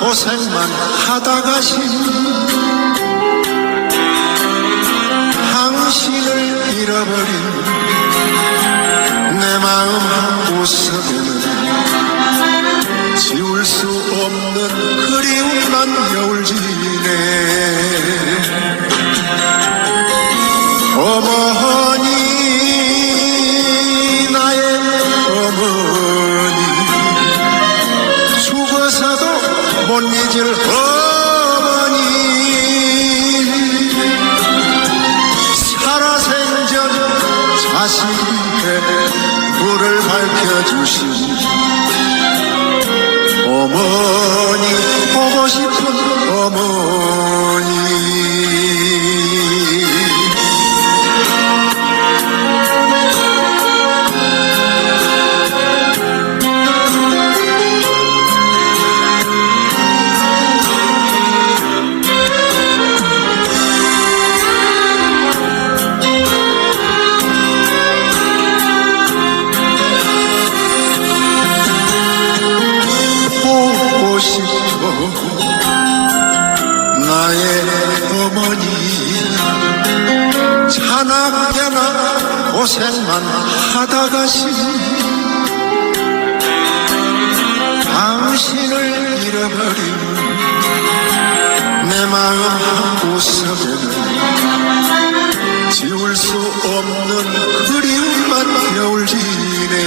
고생만 하다 가신 당신을 잃어버린 내 마음 한 구석에는 지울 수 없는 그리움만 겨울 지네 못 잊을 어머니. 살아생전 자신의 불을 밝혀주신 어머니 보고 싶은 어머니 어머니 자나깨나 고생만 하다 가신 당신을 잃어버린 내 마음 한 구석에는 지울 수 없는 그리움만 겨울지네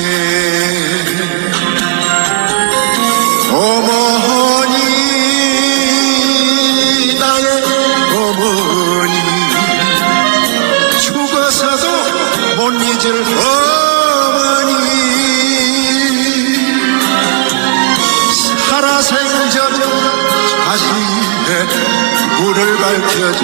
물을 밝